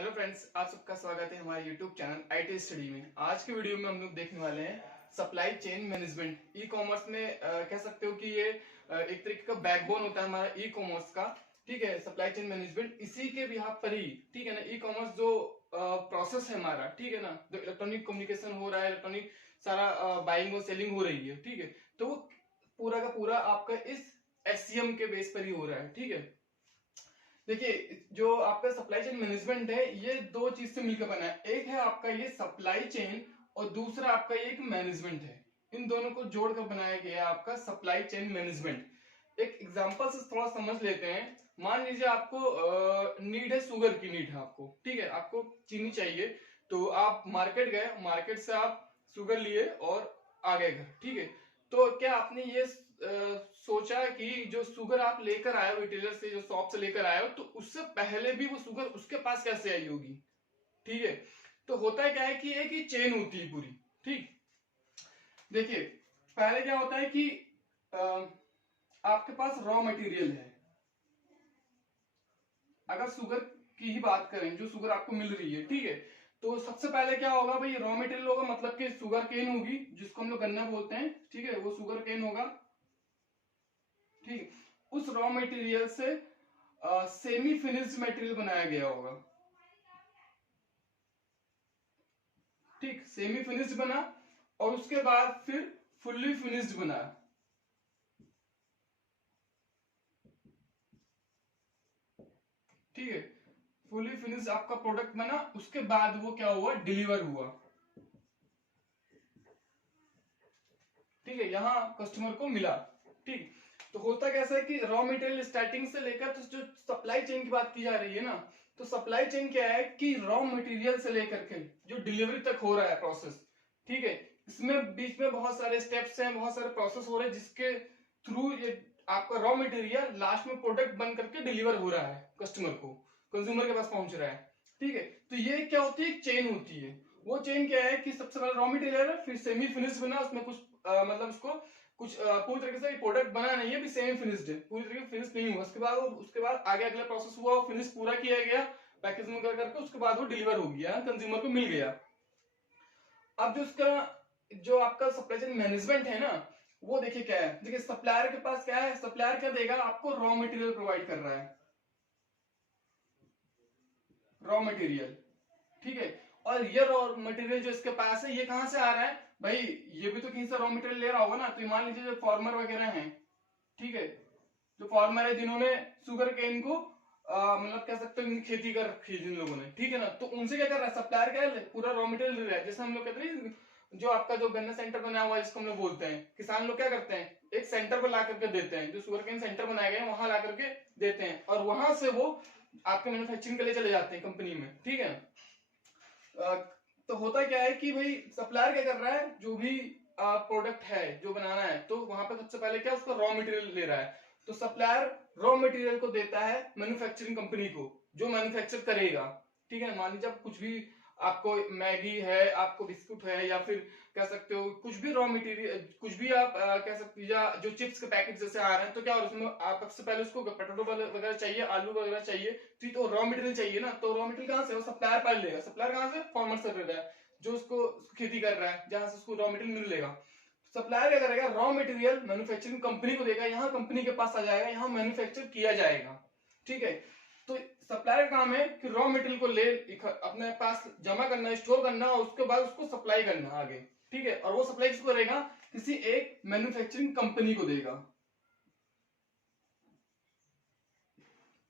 Hello friends, आप सबका स्वागत है हमारे यूट्यूब चैनल आईटी स्टडी में। आज के वीडियो में हम लोग देखने वाले हैं supply chain management. E commerce में कह सकते हो कि ये एक तरीके का बैकबोन होता है हमारा ई कॉमर्स का। ठीक है, सप्लाई चेन मैनेजमेंट इसी के बिहाफ पर ही, ठीक है ना, ई कॉमर्स जो प्रोसेस है हमारा, ठीक है ना, जो इलेक्ट्रॉनिक कम्युनिकेशन हो रहा है, इलेक्ट्रॉनिक सारा बाइंग और सेलिंग हो रही है, ठीक है, तो वो पूरा का पूरा आपका इस एससीएम के बेस पर ही हो रहा है। ठीक है, देखिए जो आपका सप्लाई चेन मैनेजमेंट है ये दो चीज से मिलकर बना है। एक है आपका ये सप्लाई चेन और दूसरा आपका ये एक मैनेजमेंट है। इन दोनों को जोड़कर बनाया गया है आपका सप्लाई चेन मैनेजमेंट। एक एग्जांपल से थोड़ा समझ लेते हैं। मान लीजिए आपको नीड है, शुगर की नीड है आपको, ठीक है, आपको चीनी चाहिए, तो आप मार्केट गए, मार्केट से आप शुगर लिए और आ गए घर। ठीक है, तो क्या आपने ये सोचा कि जो शुगर आप लेकर आए हो रिटेलर से, जो शॉप से लेकर आए हो, तो उससे पहले भी वो शुगर उसके पास कैसे आई होगी? ठीक है, तो होता है क्या है कि एक ही चेन होती है पूरी। ठीक, देखिए पहले क्या होता है कि आपके पास रॉ मटेरियल है। अगर शुगर की ही बात करें, जो शुगर आपको मिल रही है, ठीक है, तो सबसे पहले क्या होगा भाई, रॉ मटेरियल होगा, मतलब कि शुगर केन होगी, जिसको हम लोग गन्ना बोलते हैं। ठीक है, वो शुगर केन होगा। ठीक, उस रॉ मटेरियल से सेमी फिनिश्ड मटेरियल बनाया गया होगा। ठीक, सेमी फिनिश्ड बना और उसके बाद फिर फुल्ली फिनिश्ड बना। ठीक है, फुल्ली फिनिश्ड आपका प्रोडक्ट बना, उसके बाद वो क्या हुआ, डिलीवर हुआ। ठीक है, यहां कस्टमर को मिला। ठीक, तो होता कैसा है कि रॉ मटेरियल स्टार्टिंग से लेकर, तो जो सप्लाई चेन की बात की जा रही है ना, तो सप्लाई चेन क्या है कि रॉ मटेरियल से लेकर के जो डिलीवरी तक हो रहा है प्रोसेस, ठीक है, इसमें बीच में बहुत सारे स्टेप्स हैं, बहुत सारे प्रोसेस हो रहे हैं, जिसके थ्रू ये आपका रॉ मटेरियल लास्ट में प्रोडक्ट बन करके डिलीवर हो रहा है कस्टमर को, कंज्यूमर के पास पहुंच रहा है। ठीक है, तो ये क्या होती है, एक चेन होती है। वो चेन क्या है कि सबसे पहले रॉ मटेरियल है, फिर सेमी फिनिश बना, उसमें कुछ मतलब उसको कुछ पूरी तरीके से प्रोडक्ट बना नहीं है, भी सेमी फिनिश्ड है, पूरी तरीके से फिनिश नहीं हुआ। उसके बाद आगे अगला प्रोसेस हुआ, फिनिश पूरा किया गया, पैकेजिंग कर करके उसके बाद वो डिलीवर हो गया, कंज्यूमर को मिल गया। अब जो उसका जो आपका सप्लाई चेन मैनेजमेंट है ना, वो देखिए क्या है। देखिए सप्लायर के पास क्या है, सप्लायर क्या देगा आपको, रॉ मटेरियल प्रोवाइड कर रहा है, रॉ मटेरियल। ठीक है, और ये रॉ मटेरियल जो इसके पास है, ये कहां से आ रहा है भाई, ये भी तो कहीं से रॉ मटेरियल ले रहा होगा ना। तो मान लीजिए जो फार्मर वगैरह हैं, ठीक है, जो फार्मर है जिन्होंने शुगर केन को मतलब कह सकते हैं खेती कर रखी है जिन लोगों ने, ठीक है ना, तो उनसे क्या कर रहा है, सप्लायर क्या है, पूरा रॉ मटेरियल ले रहा है। जैसे हम लोग कहते हैं जो आपका जो गन्ना सेंटर बना हुआ है, जिसको हम लोग बोलते हैं, किसान लोग क्या करते हैं, एक सेंटर पर ला करके देते हैं, जो शुगर केन सेंटर बनाए गए हैं वहां ला करके देते हैं, और वहां से वो आपके मैन्युफैक्चरिंग के लिए चले जाते हैं कंपनी में। ठीक है, तो होता क्या है कि भाई सप्लायर क्या कर रहा है, जो भी प्रोडक्ट है जो बनाना है, तो वहां पे सबसे पहले क्या उसका रॉ मटेरियल ले रहा है। तो सप्लायर रॉ मटेरियल को देता है मैन्युफैक्चरिंग कंपनी को, जो मैन्युफैक्चर करेगा। ठीक है, मान लीजिए आप कुछ भी, आपको मैगी है, आपको बिस्कुट है, या फिर कह सकते हो कुछ भी रॉ मटेरियल, कुछ भी आप कह सकते हो, या जो चिप्स के पैकेट जैसे आ रहे हैं, तो क्या और उसमें आप सबसे पहले उसको पोटैटो वगैरह चाहिए, आलू वगैरह चाहिए, तो रॉ मटेरियल चाहिए ना। तो रॉ मटेरियल कहां से, वो सप्लायर पहले लेगा। सप्लायर कहां से, फार्मर से ले रहा है, जो उसको खेती कर रहा है, जहां से उसको रॉ मटेरियल मिलेगा। सप्लायर क्या करेगा, रॉ मटेरियल मैन्युफैक्चरिंग कंपनी को देगा, यहाँ कंपनी के पास आ जाएगा, यहाँ मैन्युफैक्चर किया जाएगा। ठीक है, तो सप्लायर का काम है कि रॉ मटेरियल को ले अपने पास जमा करना, स्टोर करना, और उसके बाद उसको सप्लाई करना आगे। ठीक है, और वो सप्लाई किसको करेगा, किसी एक मैन्युफैक्चरिंग कंपनी को देगा।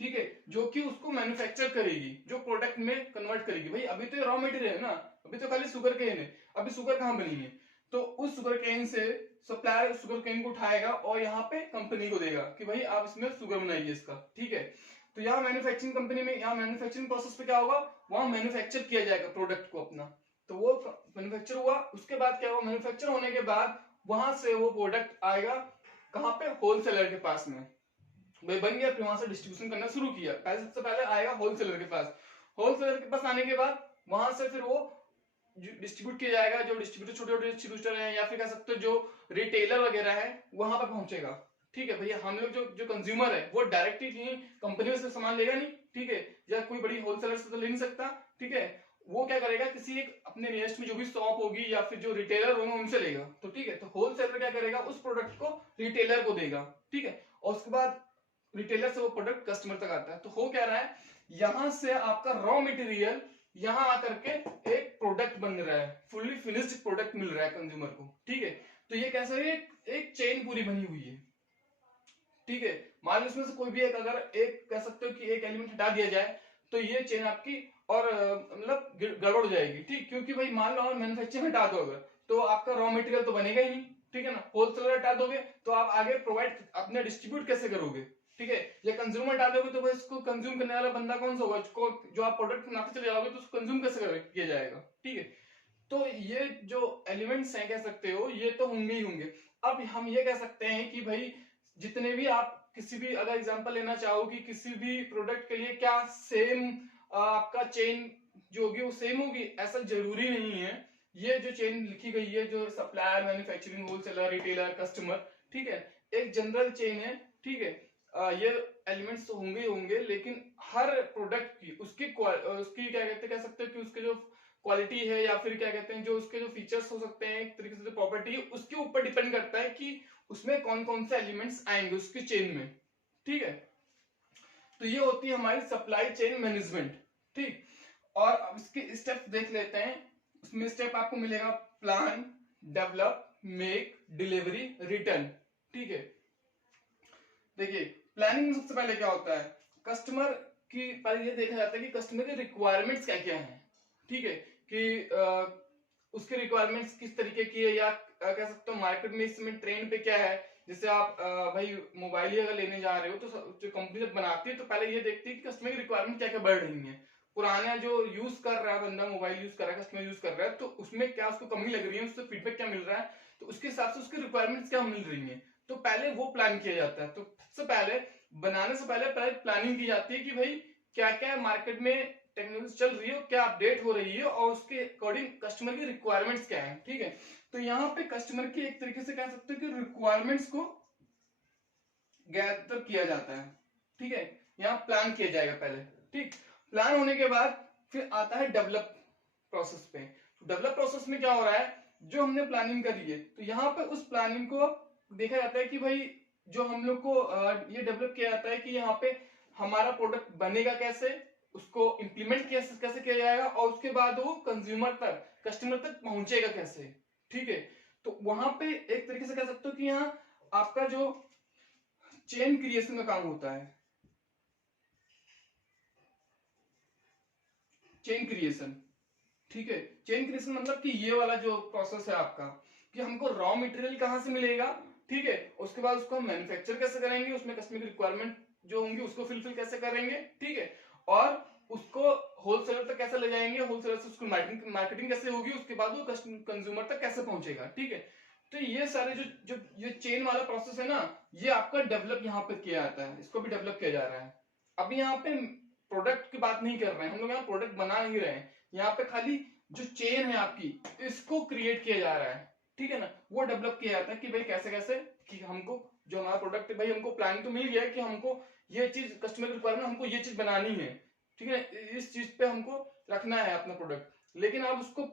ठीक है, जो कि उसको मैन्युफैक्चर करेगी, जो प्रोडक्ट में कन्वर्ट करेगी। भाई अभी तो रॉ मटेरियल है ना, अभी तो खाली शुगर केन है, अभी शुगर कहां बनी है, तो उस शुगर केन से सप्लायर शुगर केन को उठाएगा और यहाँ पे कंपनी को देगा कि भाई आप इसमें शुगर बनाइए इसका। ठीक है, तो यहाँ मैन्युफैक्चरिंग कंपनी में, यहाँ मैन्युफैक्चरिंग प्रोसेस पे क्या होगा, वहां मैन्युफैक्चर किया जाएगा प्रोडक्ट को अपना। तो वो मैन्युफैक्चर हुआ, उसके बाद क्या हुआ, मैन्युफैक्चर होने के बाद वहां से वो प्रोडक्ट आएगा कहां पे, होलसेलर के पास में। भाई बन गया, फिर वहां से डिस्ट्रीब्यूशन करना शुरू किया। पहले सबसे पहले आएगा होलसेलर के पास, होलसेलर के पास आने के बाद वहां से फिर वो डिस्ट्रीब्यूट किया जाएगा, जो डिस्ट्रीब्यूटर, छोटे छोटे डिस्ट्रीब्यूटर हैं, या फिर कह सकते हो जो रिटेलर वगैरह है, वहां पर पहुंचेगा। ठीक है भैया, हम लोग जो जो कंज्यूमर है वो डायरेक्टली कंपनी से सामान लेगा नहीं, ठीक है, या कोई बड़ी होलसेलर से तो ले नहीं सकता, ठीक है, वो क्या करेगा, किसी एक अपने नियरेस्ट में जो भी शॉप होगी या फिर जो रिटेलर होंगे उनसे लेगा, तो ठीक है, तो होलसेलर क्या करेगा, उस प्रोडक्ट को रिटेलर को देगा, ठीक है, और उसके बाद रिटेलर से वो प्रोडक्ट कस्टमर तक आता है। तो हो क्या रहा है, यहां से आपका रॉ मटेरियल यहां आकर के एक प्रोडक्ट बन रहा है, फुल्ली फिनिश्ड प्रोडक्ट मिल रहा है कंज्यूमर को, ठीक है। तो ये कैसा है, एक चेन पूरी बनी हुई है, ठीक है। मान लो इसमें से कोई भी एक, अगर एक कह सकते हो कि एक एलिमेंट हटा दिया जाए तो ये चेन आपकी और मतलब गड़बड़ हो जाएगी, ठीक, क्योंकि भाई मान लो मैन्युफैक्चरिंग हटा दो अगर, तो आपका रॉ मटेरियल तो बनेगा ही नहीं, ठीक है ना। होलसेलर हटा दोगे तो आप आगे प्रोवाइड अपने डिस्ट्रीब्यूट कैसे करोगे, ठीक है। या कंज्यूमर हटा दोगे तो भाई इसको कंज्यूम करने वाला बंदा कौन सा होगा, जो आप प्रोडक्ट बनाते चले जाओगे तो उसको कंज्यूम कैसे किया जाएगा, ठीक है। तो ये जो एलिमेंट्स हैं कह सकते हो, ये तो होंगे ही होंगे। अब हम ये कह सकते हैं कि भाई जितने भी आप किसी भी अगर एग्जांपल लेना चाहो कि किसी भी प्रोडक्ट के लिए क्या सेम आपका चेन जो होगी वो सेम होगी, ऐसा जरूरी नहीं है। ये जो चेन लिखी गई है, जो supplier, manufacturing, wholesaler, retailer, customer, ठीक है, एक जनरल चेन है, ठीक है। ये एलिमेंट्स तो होंगे ही होंगे, लेकिन हर प्रोडक्ट की उसकी क्या कहते कह सकते हो कि उसके जो क्वालिटी है या फिर क्या कहते हैं जो उसके जो फीचर्स हो सकते हैं, एक तरीके से जो प्रॉपर्टी है, उसके ऊपर डिपेंड करता है कि उसमें कौन कौन से एलिमेंट्स आएंगे उसकी चेन में, ठीक है। तो ये होती है हमारी सप्लाई चेन मैनेजमेंट, ठीक। और अब इसके स्टेप देख लेते हैं। उसमें स्टेप आपको मिलेगा plan, develop, make, delivery, return, ठीक है। देखिए प्लानिंग में सबसे पहले क्या होता है, कस्टमर की पहले ये देखा जाता है कि कस्टमर के रिक्वायरमेंट्स क्या क्या है, ठीक है, कि उसके रिक्वायरमेंट्स किस तरीके की है, या कह सकते हो मार्केट में इस समय ट्रेंड पे क्या है। जैसे आप भाई मोबाइल ही अगर लेने जा रहे हो तो जो कंपनी जब बनाती है तो पहले ये देखती है कि कस्टमर की रिक्वायरमेंट क्या क्या बढ़ रही है। पुराना जो यूज कर रहा है बंदा, मोबाइल यूज कर रहा है, कस्टमर यूज कर रहा है, तो उसमें क्या उसको कमी लग रही है, उससे फीडबैक क्या मिल रहा है, तो उसके हिसाब से उसकी रिक्वायरमेंट्स क्या मिल रही है, तो पहले वो प्लान किया जाता है। तो सबसे पहले बनाने से पहले प्लानिंग की जाती है कि भाई क्या क्या मार्केट में टेक्नोलॉजी चल रही है, क्या अपडेट हो रही है, और उसके अकॉर्डिंग कस्टमर की रिक्वायरमेंट्स क्या है, ठीक है। तो यहाँ पे कस्टमर की एक तरीके से कह सकते हो कि रिक्वायरमेंट्स को गैदर किया जाता है, ठीक है। यहाँ प्लान किया जाएगा पहले, ठीक। प्लान होने के बाद फिर आता है डेवलप प्रोसेस पे। डेवलप प्रोसेस में क्या हो रहा है, जो हमने प्लानिंग करी है तो यहाँ पे उस प्लानिंग को देखा जाता है कि भाई जो हम लोग को ये डेवलप किया जाता है कि यहाँ पे हमारा प्रोडक्ट बनेगा कैसे, उसको इंप्लीमेंट कैसे कैसे किया जाएगा, और उसके बाद वो कंज्यूमर तक, कस्टमर तक पहुंचेगा कैसे, ठीक है। तो वहां पे एक तरीके से कह सकते हो कि यहाँ आपका जो चेन क्रिएशन का काम होता है, चेन क्रिएशन, ठीक है। चेन क्रिएशन मतलब कि ये वाला जो प्रोसेस है आपका, कि हमको रॉ मटेरियल कहां से मिलेगा, ठीक है, उसके बाद उसको हम मैन्युफैक्चर कैसे करेंगे, उसमें कस्टमर की रिक्वायरमेंट जो होंगी उसको फिलफिल कैसे करेंगे, ठीक है, और उसको होलसेलर तक कैसे ले जाएंगे, होलसेलर से उसको मार्केटिंग कैसे होगी, उसके बाद वो कंज्यूमर तक कैसे पहुंचेगा, ठीक है। तो ये सारे जो जो ये चेन वाला प्रोसेस है ना, ये आपका डेवलप यहाँ पे किया जाता है, इसको भी डेवलप किया जा रहा है। अभी यहाँ पे प्रोडक्ट की बात नहीं कर रहे हैं हम लोग, यहाँ प्रोडक्ट बना नहीं रहे हैं, यहाँ पे खाली जो चेन है आपकी इसको क्रिएट किया जा रहा है, ठीक है ना। वो डेवलप किया जाता है कि भाई कैसे कैसे कि हमको जो हमारा प्रोडक्ट है, भाई हमको प्लान तो मिल गया कि हमको ये चीज कस्टमर की रिक्वायरमेंट, हमको ये चीज बनानी है, ठीक है, इस चीज पे हमको रखना है अपना प्रोडक्ट, लेकिन आप उसको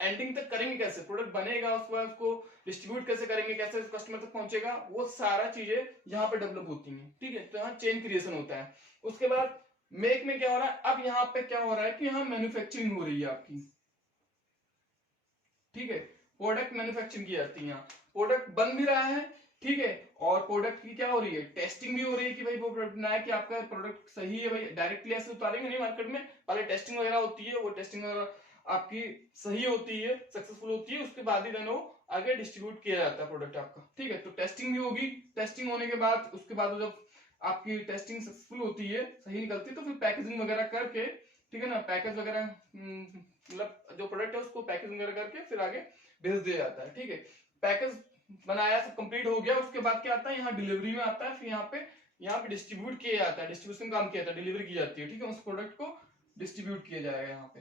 एंडिंग तक करेंगे कैसे, प्रोडक्ट बनेगा उसके बाद उसको डिस्ट्रीब्यूट कैसे करेंगे, कैसे कस्टमर तक पहुंचेगा, वो सारा चीजें यहाँ पे डेवलप होती हैं, ठीक है। तो यहाँ चेन क्रिएशन होता है। उसके बाद मेक में क्या हो रहा है, अब यहाँ पे क्या हो रहा है कि यहाँ मैन्युफैक्चरिंग हो रही है आपकी, ठीक है, प्रोडक्ट मैन्युफैक्चरिंग की जाती है, यहाँ प्रोडक्ट बन भी रहा है, ठीक है, और प्रोडक्ट की क्या हो रही है, टेस्टिंग भी हो रही है कि भाई वो प्रोडक्ट बनाया कि आपका प्रोडक्ट सही है, भाई डायरेक्टली ऐसे उतारेंगे नहीं मार्केट में, पहले टेस्टिंग वगैरह होती है, वो टेस्टिंग आपकी सही होती है, सक्सेसफुल होती है, उसके बाद ही देन वो आगे डिस्ट्रीब्यूट किया जाता है प्रोडक्ट आपका, ठीक है। तो टेस्टिंग भी होगी, टेस्टिंग होने के बाद उसके बाद जब आपकी टेस्टिंग सक्सेसफुल होती है, सही निकलती है, तो फिर पैकेजिंग वगैरह करके, ठीक है ना, पैकेज वगैरह मतलब जो प्रोडक्ट है उसको पैकेजिंग वगैरह करके फिर आगे भेज दिया जाता है, ठीक है। पैकेज बनाया, सब कंप्लीट हो गया, उसके बाद क्या आता है, यहाँ डिलीवरी में आता है, फिर यहाँ पे डिस्ट्रीब्यूट किया जाता है, डिस्ट्रीब्यूशन काम किया जाता है, डिलीवरी की जाती है, ठीक है, उस प्रोडक्ट को डिस्ट्रीब्यूट किया जाएगा यहाँ पे,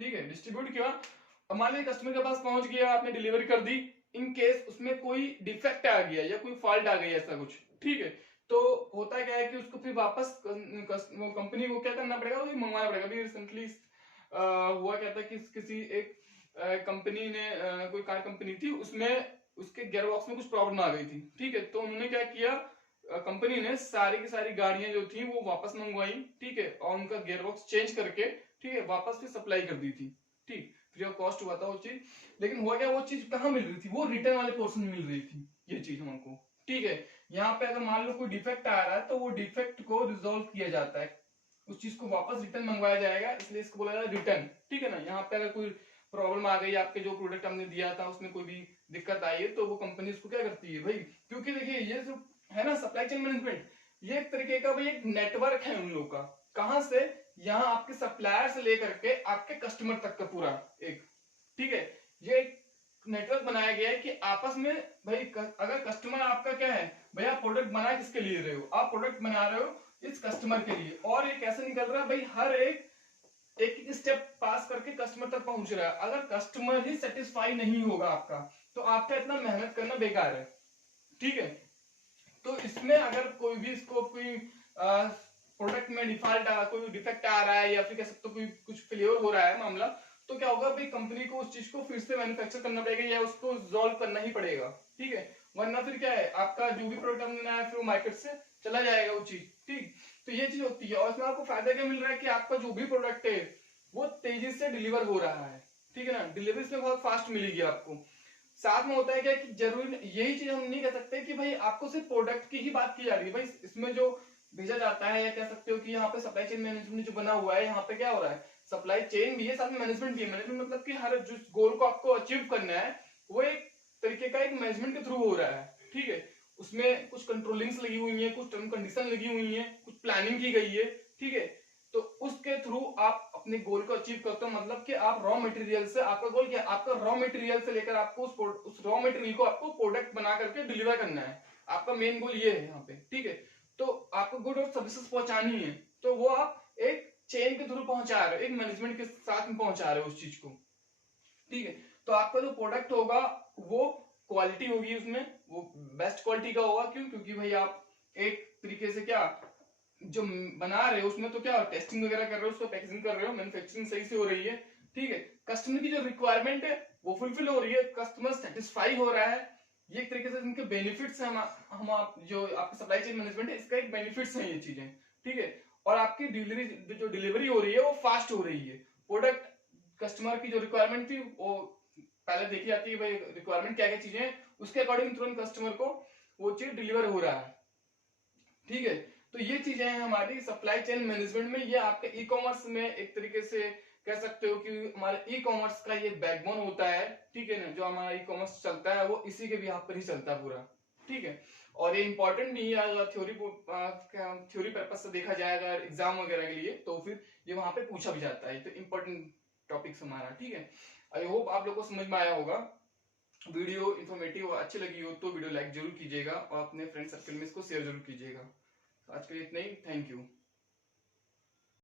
ठीक है। डिस्ट्रीब्यूट किया, अब मान लीजिए कस्टमर के पास पहुंच गया, आपने डिलीवरी कर दी, इन केस उसमें कोई डिफेक्ट आ गया या कोई फॉल्ट आ गई ऐसा कुछ, ठीक है, तो होता क्या है कि उसको फिर वापस कंपनी को क्या करना पड़ेगा, वही मंगवाना पड़ेगा। अभी रिसेंटली हुआ क्या था कि किसी एक कंपनी ने कोई कार कंपनी थी, उसमें उसके गियर बॉक्स में कुछ प्रॉब्लम आ गई थी, ठीक है। तो उन्होंने क्या किया, कंपनी ने सारी की सारी गाड़ियां जो थी वो वापस मंगवाई, ठीक है, और उनका गियर बॉक्स चेंज करके, ठीक है, वापस फिर सप्लाई कर दी थी, ठीक, फ्री ऑफ कॉस्ट हुआ था वो चीज। लेकिन हुआ क्या, वो चीज कहाँ मिल रही थी, वो रिटर्न वाले पोर्शन में मिल रही थी ये चीज हमको, ठीक है। यहाँ पे अगर मान लो कोई डिफेक्ट आ रहा है तो वो डिफेक्ट को रिजोल्व किया जाता है, उस चीज को वापस रिटर्न मंगवाया जाएगा, इसलिए इसको बोला जाता है रिटर्न, ठीक है ना। यहाँ पे अगर कोई प्रॉब्लम आ गई, आपके जो प्रोडक्ट हमने दिया था उसमें कोई भी दिक्कत आई है, तो वो कंपनी उसको क्या करती है भाई, क्योंकि देखिए ये जो है ना सप्लाई चेन मैनेजमेंट, ये एक तरीके का भाई एक नेटवर्क है उन लोगों का। कहां से, यहाँ आपके सप्लायर से लेकर के आपके कस्टमर तक का पूरा एक, ठीक है, ये एक नेटवर्क बनाया गया है कि आपस में भाई अगर कस्टमर आपका क्या है, भाई आप प्रोडक्ट बना किसके लिए रहे हो, आप प्रोडक्ट बना रहे हो इस कस्टमर के लिए, और ये कैसे निकल रहा है भाई, हर एक एक स्टेप पास करके कस्टमर तक पहुंच रहा है। अगर कस्टमर ही सेटिस्फाई नहीं होगा आपका, तो आपका इतना मेहनत करना बेकार है, ठीक है। तो इसमें अगर कोई भी इसको कोई प्रोडक्ट में डिफॉल्ट कोई डिफेक्ट आ रहा है, या फिर कह सकते हो कोई कुछ फेलियर हो रहा है मामला, तो क्या होगा भाई, कंपनी को उस चीज को फिर से मैन्युफैक्चर करना पड़ेगा या उसको सॉल्व करना ही पड़ेगा, ठीक है। वरना फिर क्या है, आपका जो भी प्रोडक्ट हमने बनाया फिर वो मार्केट से चला जाएगा वो चीज, ठीक। तो ये चीज होती है, और इसमें आपको फायदा क्या मिल रहा है कि आपका जो भी प्रोडक्ट है वो तेजी से डिलीवर हो रहा है, ठीक है ना, डिलीवरी इसमें बहुत फास्ट मिलेगी आपको। साथ में होता है क्या कि जरूरी यही चीज हम नहीं कह सकते कि भाई आपको सिर्फ प्रोडक्ट की ही बात की जा रही है, भाई इसमें जो भेजा जाता है, या कह सकते हो कि यहाँ पे सप्लाई चेन मैनेजमेंट जो बना हुआ है, यहाँ पे क्या हो रहा है, सप्लाई चेन भी है साथ में मैनेजमेंट भी है। मैनेजमेंट मतलब कि हर जिस गोल को आपको अचीव करना है वो एक तरीके का एक मैनेजमेंट के थ्रू हो रहा है, ठीक है। उसमें कुछ कंट्रोलिंग्स लगी हुई है, कुछ टर्म कंडीशन लगी हुई है, कुछ प्लानिंग की गई है, ठीक है। तो उसके थ्रू आप अपने गोल को अचीव करते हो, मतलब कि आप रॉ मटेरियल से, आपका गोल क्या है, आपका रॉ मटेरियल से लेकर आपको उस रॉ मटेरियल को आपको प्रोडक्ट बना करके डिलीवर करना है, आपका मेन गोल ये है यहाँ पे, ठीक है। तो आपको गुड और सर्विसेज पहुंचानी है, तो वो आप एक चेन के थ्रू पहुंचा रहे हो, एक मैनेजमेंट के साथ में पहुंचा रहे हो उस चीज को, ठीक है। तो आपका जो प्रोडक्ट होगा वो क्वालिटी होगी, उसमें वो बेस्ट क्वालिटी का होगा, क्यों, क्योंकि भाई आप एक तरीके से क्या जो बना रहे हो उसमें तो क्या टेस्टिंग वगैरह कर रहे हो, उसको पैकेजिंग कर रहे हो, मैन्युफैक्चरिंग सही से हो रही है, ठीक है। कस्टमर की जो रिक्वायरमेंट है वो फुलफिल हो रही है, कस्टमर सेटिस्फाई हो रहा है, ये एक तरीके से इनके बेनिफिट्स हैं। हम आप जो आपकी सप्लाई चेन मैनेजमेंट है इसका एक बेनिफिट्स है ये चीजें, ठीक है। और आपकी डिलीवरी हो रही है वो फास्ट हो रही है, प्रोडक्ट कस्टमर की जो रिक्वायरमेंट थी वो पहले देखी जाती है, भाई रिक्वायरमेंट क्या क्या चीजें, उसके अकॉर्डिंग तुरंत कस्टमर को वो चीज डिलीवर हो रहा है, ठीक है। तो ये चीजें हैं हमारी सप्लाई चेन मैनेजमेंट में। ये आपके ई कॉमर्स में एक तरीके से कह सकते हो कि हमारे ई कॉमर्स का ये बैकबोन होता है, ठीक है ना। जो हमारा ई कॉमर्स चलता है वो इसी के भी हाथ पर ही चलता है पूरा, ठीक है। और ये इंपॉर्टेंट भी है, अगर थ्योरी पर्पज से देखा जाए अगर एग्जाम वगैरह के लिए, तो फिर ये वहां पे पूछा भी जाता है, तो इंपॉर्टेंट टॉपिक्स हमारा, ठीक है। आई होप आप लोग को समझ में आया होगा। वीडियो इन्फॉर्मेटिव और अच्छी लगी हो तो वीडियो लाइक जरूर कीजिएगा और अपने फ्रेंड सर्कल में इसको शेयर जरूर कीजिएगा। आज के लिए इतना ही, थैंक यू।